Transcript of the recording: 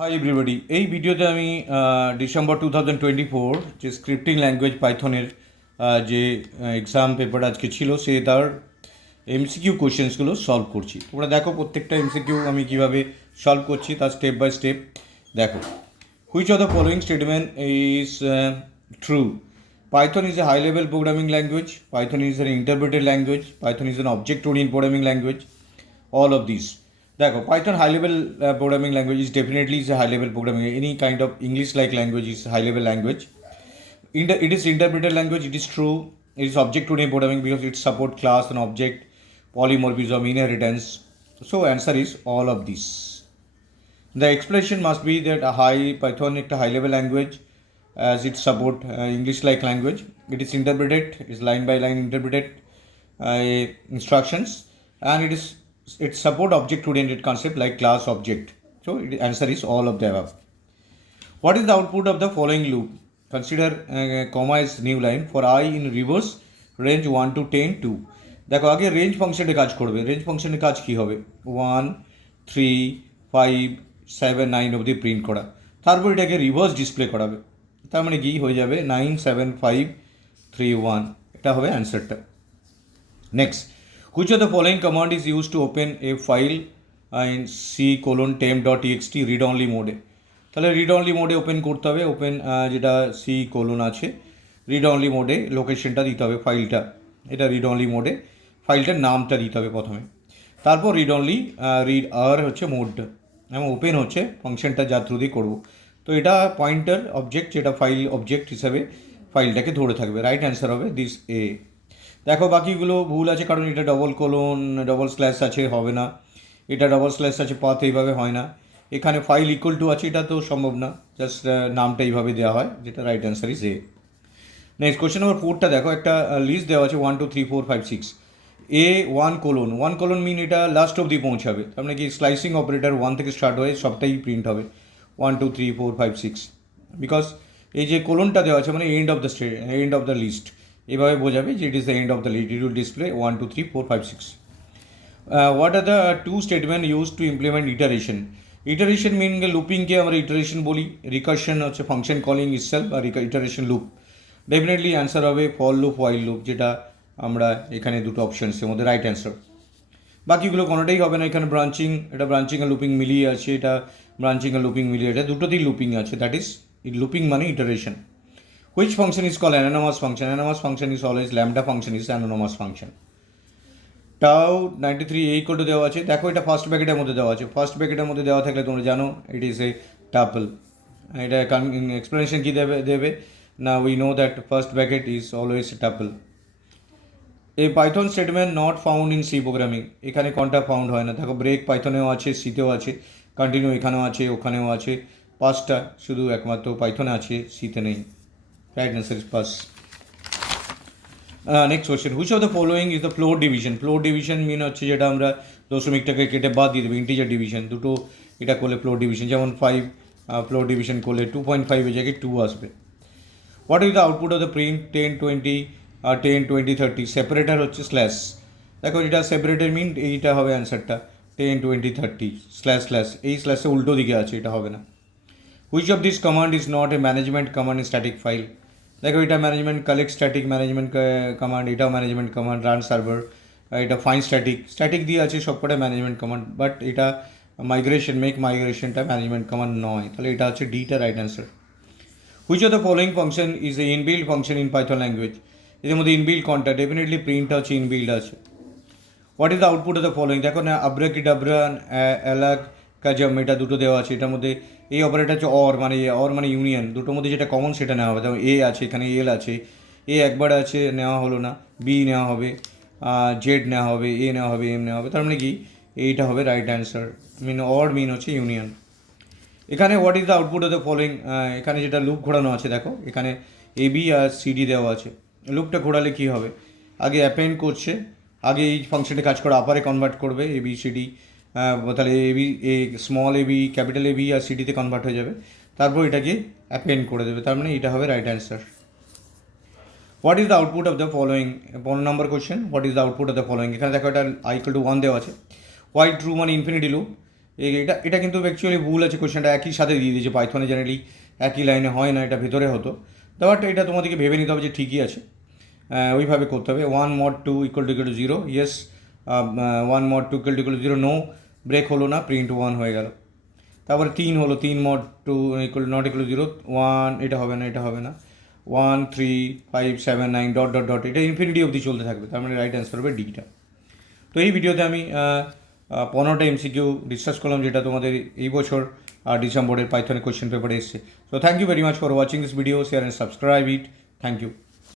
Hi everybody, এই ভিডিওতে আমি ডিসেম্বর 2024 যে স্ক্রিপ্টিং ল্যাঙ্গুয়েজ পাইথনের যে এক্সাম পেপার আজকে ছিল সে তার এমসিকিউ কোশ্চেন্সগুলো সলভ করছি। তোমরা দেখো প্রত্যেকটা এমসিকিউ আমি কীভাবে সলভ করছি তার স্টেপ বাই স্টেপ দেখো। Which of the following statement is true? Python is a high-level programming language. Python is an interpreted language. Python is an object-oriented programming language. All of these. দেখো, Python high-level programming language is definitely is a high-level programming. Any kind of English-like language is high-level language. It is interpreted language. It is true. It is object-oriented programming because it support class and object, polymorphism, inheritance. So answer is all of these. The explanation must be that Python is a high-level language as it support English-like language. It is interpreted, it is line by line interpreted instructions, and it support object-oriented concept like class object. So answer is all of the above. What is the output of the following loop? Consider comma is new line for I in reverse range 1 to 10 2. দেখো আগে range ফাংশনে কাজ করবে। Range ফাংশনের কাজ কী হবে? 1 3 5 7 9 অবধি print করা, তারপর এটাকে রিভার্স ডিসপ্লে করাবে। তার মানে কি হয়ে যাবে 9 7 5 3 1, এটা হবে অ্যান্সারটা। Next, which of the following command is use to open A file in c:temp.txt read only মোডে? তাহলে রিড অনলি মোডে ওপেন করতে হবে। ওপেন যেটা c: আছে রিড অনলি মোডে লোকেশনটা দিতে হবে ফাইলটা, এটা রিড অনলি মোডে ফাইলটার নামটা দিতে হবে প্রথমে, তারপর রিড অনলি রিড আর হচ্ছে মোডটা এবং ওপেন হচ্ছে ফাংশনটা যার থ্রু দিয়ে করবো। তো এটা পয়েন্টার অবজেক্ট, যেটা ফাইল অবজেক্ট হিসাবে ফাইলটাকে ধরে থাকবে। রাইট অ্যান্সার হবে দিস এ। দেখো বাকিগুলো ভুল আছে কারণ এটা ডবল স্ল্যাশ আছে, হবে না। এটা ডবল স্ল্যাশ আছে, পাথ এইভাবে হয় না। এখানে ফাইল ইকুয়াল টু আছে, এটা তো সম্ভব না, জাস্ট নামটা এইভাবে দেওয়া হয়, যেটা right answer is a. Next question number 4টা দেখো, একটা লিস্ট দেওয়া আছে 1 2 3 4 5 6 এ 1:1 মিন এটা লাস্ট অবধি পৌঁছাবে। তার মানে কি স্লাইসিং অপারেটার 1 থেকে স্টার্ট হয়ে সবটাই প্রিন্ট হবে 1 2 3 4 5 6, বিকজ এই যে কোলনটা দেওয়া আছে মানে এন্ড অফ দ্য লিস্ট, এভাবে বোঝাবে যে it is the end of the list. It will display 1 2 3 4 5 6. What are the two statement use to implement iteration? Iteration মিনকে লুপিংকে আমরা ইটারেশন বলি, রিকারশন হচ্ছে ফাংশন কলিং ইটসেলফ, আর ইটারেশন লুপ। ডেফিনেটলি অ্যান্সার হবে ফর লুপ, হোয়াইল লুপ, যেটা আমরা এখানে দুটো অপশানসের মধ্যে রাইট অ্যান্সার। বাকিগুলো কোনোটাই হবে না। এখানে ব্রাঞ্চিং, এটা ব্রাঞ্চিং আর লুপিং মিলিয়ে আছে, এটা ব্রাঞ্চিং আর লুপিং মিলিয়ে, এটা দুটোতেই লুপিং আছে, দ্যাট ইজ লুপিং মানে iteration. Which function is call anonymous function? Anonymous function is always lambda function is anonymous function. টাউ 93 এই কোডে দেওয়া আছে। দেখো এটা ফার্স্ট ব্র্যাকেটের মধ্যে দেওয়া আছে। ফার্স্ট ব্র্যাকেটের মধ্যে দেওয়া থাকলে তোমরা জানো ইট ইজ এ টাপল। এটা এক্সপ্লেনেশন কী দেবে না, we know that first bracket is always a tuple. এই Python statement not found in C programming, এখানে কোনটা ফাউন্ড হয় না? দেখো ব্রেক পাইথনেও আছে, সিতেও আছে, কন্টিনিউ এখানেও আছে, ওখানেও আছে, পাঁচটা শুধু একমাত্র পাইথনে আছে, সিতে নেই। Right answer is pass. Next question, which of the following is the floor division? Floor division mean হচ্ছে যেটা আমরা দশমিকটাকে কেটে বাদ দিয়ে দেবো, ইন্টিজার ডিভিশন দুটো, এটা করলে ফ্লোর ডিভিশন। যেমন 5 ফ্লোর ডিভিশন করলে 2.5 এর জায়গায় 2 আসবে। What is the output of the print 10 20 10 20 30? Separator হচ্ছে স্ল্যাশ। দেখো এটা সেপারেটার মিন, এইটা হবে অ্যান্সারটা 10 20 30 স্ল্যাশ স্ল্যাশ, এই স্ল্যাশে উল্টো দিকে আছে, এটা হবে না। Which of this command is not a management command in static file? দেখো এটা management collect static management command, এটাও ম্যানেজমেন্ট কমান্ড। রান সার্ভার, এটা ফাইন স্ট্যাটিক দিয়ে আছে সবকটা ম্যানেজমেন্ট কমান্ড, বাট এটা মেক মাইগ্রেশনটা ম্যানেজমেন্ট কমান্ড নয়, তাহলে এটা হচ্ছে ডিটা right answer. Which of the following function is a inbuild function in Python language? এদের মধ্যে ইনবিল্ড কোনটা? ডেফিনেটলি প্রিন্ট আছে, ইনবিল্ড আছে। What is the output of the following? দেখো না, আব্রাকিডাব্রা, অ্যালাগ, কাজম, এটা দুটো দেওয়া আছে। এটার মধ্যে এই অপারেটর হচ্ছে অর মানে ইউনিয়ন, দুটোর মধ্যে যেটা কমন সেটা নেওয়া হবে। যেমন এ আছে, এখানে এল আছে, এ একবার আছে নেওয়া হলো না, বি নেওয়া হবে, জেড নেওয়া হবে, এ নেওয়া হবে, এম নেওয়া হবে, তার মানে কি এইটা হবে রাইট অ্যান্সার। মিন হচ্ছে ইউনিয়ন। এখানে what is the output of the following? এখানে যেটা লুপ ঘোরানো আছে, দেখো এখানে এ বি আর সিডি দেওয়া আছে। লুপটা ঘোরালে কী হবে? আগে অ্যাপেন্ড করছে, আগে এই ফাংশনে কাজ করে আপারে কনভার্ট করবে এ বি সিডি, তাহলে small A B, capital A B আর সিডিতে কনভার্ট হয়ে যাবে, তারপর এটাকে অ্যাপেন্ড করে দেবে, তার মানে এটা হবে right answer. What is the output of the following? 15 number question, what is the output of the following? এখানে দেখো এটা i = 1 দেওয়া আছে। হোয়াইল ট্রু মানে ইনফিনিটি লুপ, এটা কিন্তু অ্যাকচুয়ালি ভুল আছে, কোশ্চেনটা একই সাথে দিয়ে দিয়েছে, পাইথনে জেনারেলি একই লাইনে হয় না, এটা ভেতরে হতো। বাট এটা তোমাদেরকে ভেবে নিতে হবে যে ঠিকই আছে, ওইভাবে করতে হবে। 1 mod 2 = 0, yes. 1 mod 2 = 0, no, break হলো না, প্রিন্ট 1 হয়ে গেল। তারপরে 3 হলো, 3 mod 2 = 0, 1, এটা হবে না, এটা হবে না। 1 3 5 7 9 ডট ডট ডট, এটা ইনফিনিটি অবধি চলতে থাকবে, তার মানে রাইট অ্যান্সার হবে ডিটা। তো এই ভিডিওতে আমি 15টা MCQ ডিসকাস করলাম, যেটা তোমাদের এই বছর ডিসেম্বরের পাইথনের কোয়েশ্চেন পেপারে এসছে। So thank you very much for watching this video, share and subscribe it. Thank you.